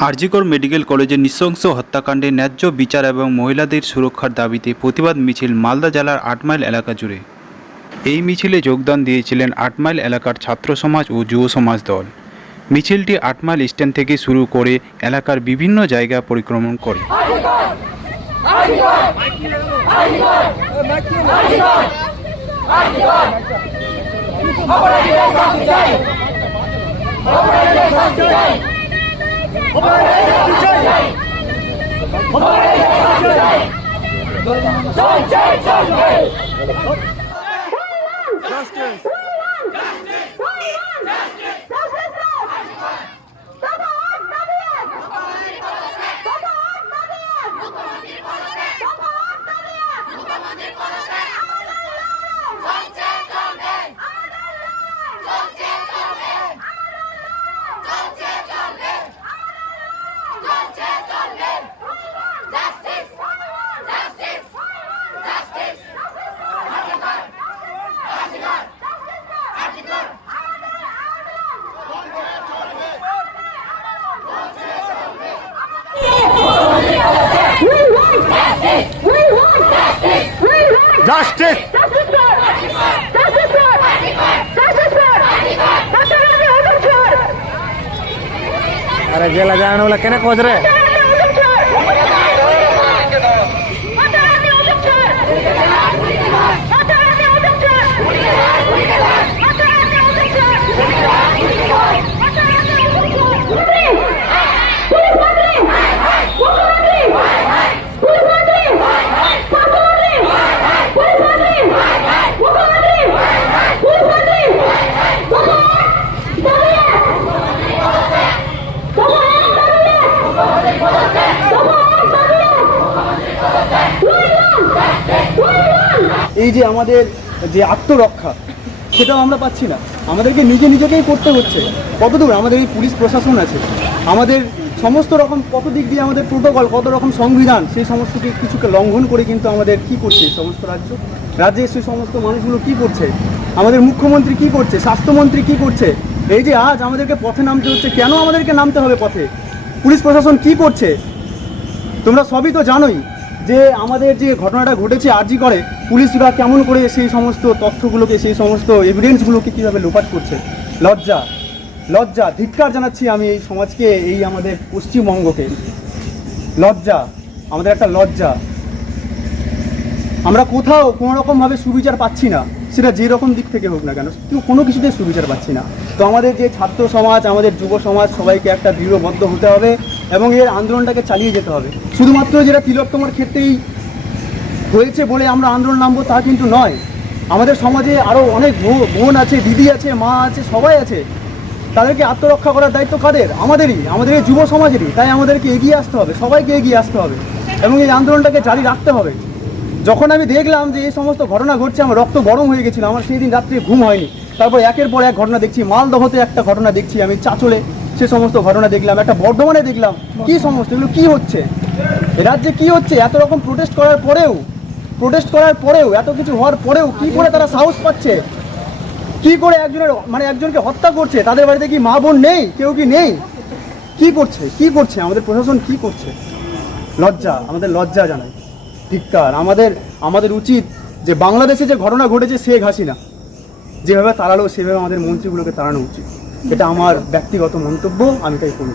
RG Kar medical কলেজের নৃশংস হত্যাকাণ্ডে ন্যায্য বিচার এবং মহিলাদের সুরক্ষার দাবিতে প্রতিবাদ মিছিল মালদা জেলার আটমাইল এলাকা জুড়ে এই মিছিলে যোগদান দিয়েছিলেন আটমাইল এলাকার ছাত্র সমাজ ও যুব সমাজ দল মিছিলটি আটমাইল স্ট্যান্ড থেকে শুরু করে এলাকার বিভিন্ন জায়গা পরিক্রমণ করে want justice! We want justice! We want justice justice, sir! Justice, sir! Justice, sir! Dr. justice. अरे जे लगाने वाला कहने खोज रहे এই যে আমাদের যে আত্মরক্ষা, সেটাও আমরা পাচ্ছি না। আমাদেরকে নিজে নিজেকেই করতে হচ্ছে। কতদূর? আমাদের এই পুলিশ প্রশাসন আছে। আমাদের সমস্ত রকম কত দিক দিয়ে আমাদের প্রোটোকল, কত রকম সংবিধান, সেই সমস্ত কি- কিছুকে লঙ্ঘন করে কিন্তু আমাদের কি করছে সমস্ত রাজ্য? রাজ্যের সেই সমস্ত মানুষগুলো কি করছে? আমাদের মুখ্যমন্ত্রী কি করছে? স্বাস্থ্যমন্ত্রী কি করছে? এই যে আজ আমাদেরকে পথে নামতে হচ্ছে, কেন আমাদেরকে নামতে হবে পথে? পুলিশ প্রশাসন কি করছে? তোমরা সবই তো জানোই। যে আমাদের যে ঘটনাটা ঘটেছে আরজি করে পুলিশরা কেমন করে সেই সমস্ত তথ্যগুলোকে, সেই সমস্ত এভিডেন্সগুলোকে কীভাবে লোপাট করছে? লজ্জা লজ্জা। ধিক্কার জানাচ্ছি আমি এই সমাজকে, এই আমাদের পশ্চিমবঙ্গকে। লজ্জা, আমাদের একটা লজ্জা। আমরা কোথাও কোনোরকমভাবে সুবিচার পাচ্ছি না। সেটা যে রকম দিক থেকে হোক না কেন কেউ কোনো কিছুতে সুবিচার পাচ্ছি না। তো আমাদের যে ছাত্র সমাজ, আমাদের যুব সমাজ, সবাইকে একটা দৃঢ়বদ্ধ হতে হবে এবং এর আন্দোলনটাকে চালিয়ে যেতে হবে। শুধুমাত্র যেটা তিলোত্তমার ক্ষেত্রেই হয়েছে বলে আমরা আন্দোলন নামবো তা কিন্তু নয়। আমাদের সমাজে আরও অনেক বোন আছে, দিদি আছে, মা আছে, সবাই আছে। তাদেরকে আত্মরক্ষা করার দায়িত্ব কাদের? আমাদেরই, আমাদের এই যুব সমাজেরই। তাই আমাদেরকে এগিয়ে আসতে হবে, সবাইকে এগিয়ে আসতে হবে এবং এই আন্দোলনটাকে জারি রাখতে হবে। যখন আমি দেখলাম যে এই সমস্ত ঘটনা ঘটছে, আমার রক্ত গরম হয়ে গেছিল, আমার সেই দিন রাত্রে ঘুম হয়নি। তারপর একের পর এক ঘটনা দেখছি, মালদহতে একটা ঘটনা দেখছি, আমি চাচলে সে সমস্ত ঘটনা দেখলাম, একটা বর্ধমানে দেখলাম। কি সমস্ত, এগুলো কি হচ্ছে? রাজ্যে কি হচ্ছে? এত রকম প্রোটেস্ট করার পরেও প্রোটেস্ট করার পরেও, এত কিছু হওয়ার পরেও কি করে তারা সাহস পাচ্ছে? কি করে একজনের মানে একজনকে হত্যা করছে? তাদের বাড়িতে কি মা বোন নেই? কেউ কি নেই? কি করছে? কি করছে? আমাদের প্রশাসন কি করছে? লজ্জা, আমাদের লজ্জা জানাই। ধিক্কার। আমাদের আমাদের উচিত যে বাংলাদেশে যে ঘটনা ঘটেছে শেখ হাসিনা, যেভাবে তাড়ালো, সেভাবে আমাদের মন্ত্রীগুলোকে তাড়ানো উচিত। এটা আমার ব্যক্তিগত মন্তব্য, আমি তাই করি।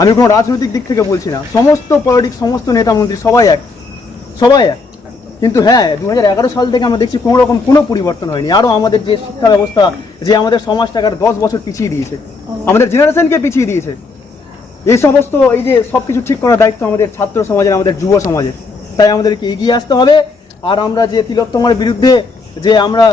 আমি কোনো রাজনৈতিক দিক থেকে বলছি না। সমস্ত পলিটিক্স সমস্ত নেতা মন্ত্রী সবাই এক। সবাই এক। কিন্তু হ্যাঁ দু হাজার এগারো সাল থেকে আমরা দেখছি কোনো রকম, কোনো পরিবর্তন হয়নি। আরও আমাদের যে শিক্ষা ব্যবস্থা, যে আমাদের সমাজটাকে আর দশ বছর পিছিয়ে দিয়েছে, আমাদের জেনারেশনকে পিছিয়ে দিয়েছে, এই সমস্ত, এই যে সব কিছু ঠিক করার দায়িত্ব আমাদের ছাত্র সমাজের, আমাদের যুব সমাজের। তাই আমাদেরকে এগিয়ে আসতে হবে। আর আমরা যে তিলোত্তমার বিরুদ্ধে যে আমরা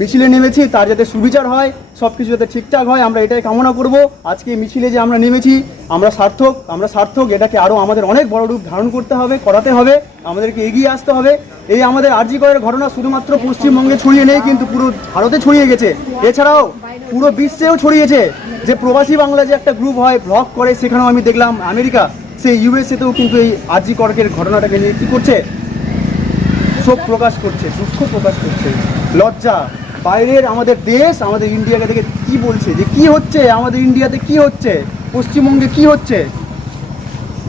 মিছিলে নেমেছি, তার যাতে সুবিচার হয় সব কিছু যাতে ঠিকঠাক হয়, আমরা এটাই কামনা করব। আজকে মিছিলে যে আমরা নেমেছি, আমরা সার্থক আমরা সার্থক, এটাকে আরও আমাদের অনেক বড় রূপ ধারণ করতে হবে, করাতে হবে, আমাদেরকে এগিয়ে আসতে হবে। এই আমাদের আরজি করের ঘটনা শুধুমাত্র পশ্চিমবঙ্গে ছড়িয়ে নেই, কিন্তু পুরো ভারতে ছড়িয়ে গেছে। এছাড়াও পুরো বিশ্বেও ছড়িয়েছে যে প্রবাসী বাংলা যে একটা গ্রুপ হয় ব্লগ করে, সেখানেও আমি দেখলাম আমেরিকা। সেই ইউএসএতেও কিন্তু এই আরজি করকের ঘটনাটাকে নিয়ে কী করছে? শোক প্রকাশ করছে, দুঃখ প্রকাশ করছে। লজ্জা। বাইরের আমাদের দেশ, আমাদের ইন্ডিয়াকে দেখে কি বলছে? যে কি হচ্ছে? আমাদের ইন্ডিয়াতে কি হচ্ছে? পশ্চিমবঙ্গে কি হচ্ছে?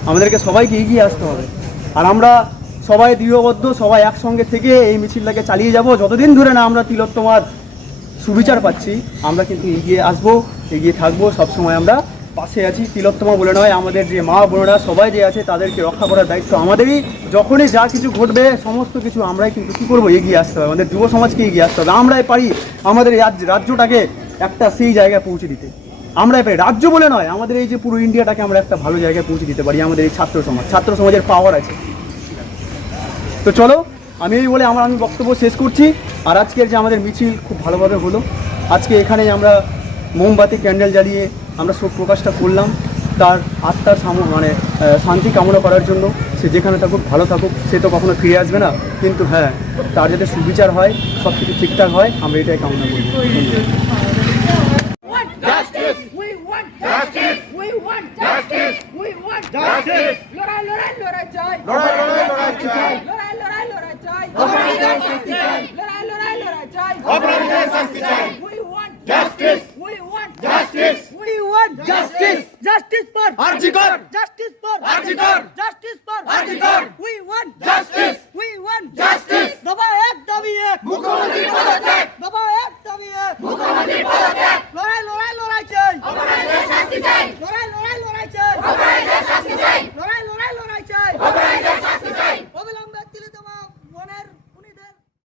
আমাদেরকে সবাইকে এগিয়ে আসতে হবে। আর আমরা সবাই দৃঢ়বদ্ধ, সবাই একসঙ্গে থেকে এই মিছিলটাকে চালিয়ে যাব। যতদিন ধরে না আমরা তিলোত্তমার সুবিচার পাচ্ছি, আমরা কিন্তু এগিয়ে আসব, এগিয়ে থাকব, সবসময় আমরা পাশে আছি। তিলোত্তমা বলে নয়, আমাদের যে মা বোনেরা সবাই যে আছে, তাদেরকে রক্ষা করার দায়িত্ব আমাদেরই। যখনই যা কিছু ঘটবে, সমস্ত কিছু আমরাই কিন্তু কী করব? এগিয়ে আসতে হবে। আমাদের যুব সমাজকে এগিয়ে আসতে হবে। আমরাই পারি আমাদের রাজ্যটাকে একটা সেই জায়গায় পৌঁছে দিতে। আমরাই পারি। রাজ্য বলে নয়, আমাদের এই যে পুরো ইন্ডিয়াটাকে আমরা একটা ভালো জায়গায় পৌঁছে দিতে পারি, আমাদের এই ছাত্র সমাজ। ছাত্র সমাজের পাওয়ার আছে। তো চলো, আমি এই বলে আমার আমি বক্তব্য শেষ করছি। আর আজকের যে আমাদের মিছিল খুব ভালোভাবে হলো। আজকে এখানেই আমরা মোমবাতি, ক্যান্ডেল জ্বালিয়ে আমরা শোক প্রকাশটা করলাম তার আত্মার সাম মানে শান্তি কামনা করার জন্য। সে যেখানে থাকুক ভালো থাকুক সে তো কখনো ফিরে আসবে না। কিন্তু হ্যাঁ তার যাতে সুবিচার হয় সব কিছু ঠিকঠাক হয় আমরা এটাই কামনা করি। Want justice. We want justice. Justice for RG Kar Justice for RG Kar Justice for RG Kar We want Justice. We